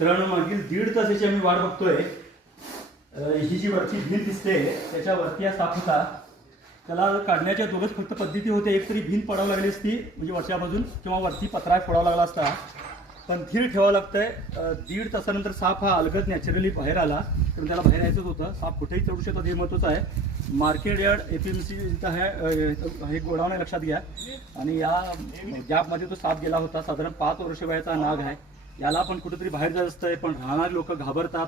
मित्रांनो, मागील 1.5 तासाची आम्ही वाट बघतोय। ही जी वरची भिंत दिसते त्याच्यावरती हा साप होता। त्याला काढण्याच्या दोघच फक्त पद्धती होते, एक तरी भिंत पडावं लागली असती म्हणजे वरच्या बाजून, किंवा वरती पत्रा फोडावा लागला असता, पण धीर ठेवावं लागतंय। 1.5 तासानंतर साप हा अलगद नॅचरली बाहेर आला, कारण त्याला बाहेर यायचंच होतं। साप कुठेही चढू शकतात हे महत्त्वाचं आहे। मार्केट यार्ड APMC इथं आहे, हे गोडाऊन आहे, लक्षात घ्या। आणि या गॅपमध्ये तो साप गेला होता। साधारण 5 वर्ष वयाचा नाग आहे। याला पण कुठेतरी बाहेर जायचं असतंय, पण राहणारे लोक घाबरतात।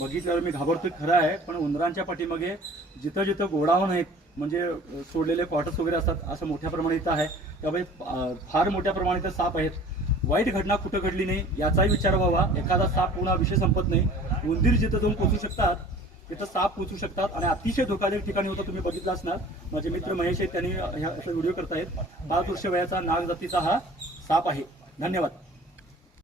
बघितल्यावर मी घाबरतोय खरं आहे, पण उंदरांच्या पाठीमागे जिथं जिथं गोडाऊन आहेत, म्हणजे सोडलेले क्वार्टर्स वगैरे असतात, असं मोठ्या प्रमाणात इथं आहे। त्यामुळे फार मोठ्या प्रमाणात इथं साप आहेत। वाईट घटना कुठं घडली नाही याचाही विचार व्हावा। एखादा साप पुन्हा विषय संपत नाही। उंदीर जिथं जाऊन पोचू शकतात तिथं साप पोचू शकतात, आणि अतिशय धोकादायक ठिकाणी होतं। तुम्ही बघितलं असणार, माझे मित्र महेश आहेत, त्यांनी ह्याचा व्हिडिओ करतायत। 5 वर्ष वयाचा नाग जातीचा हा साप आहे। धन्यवाद।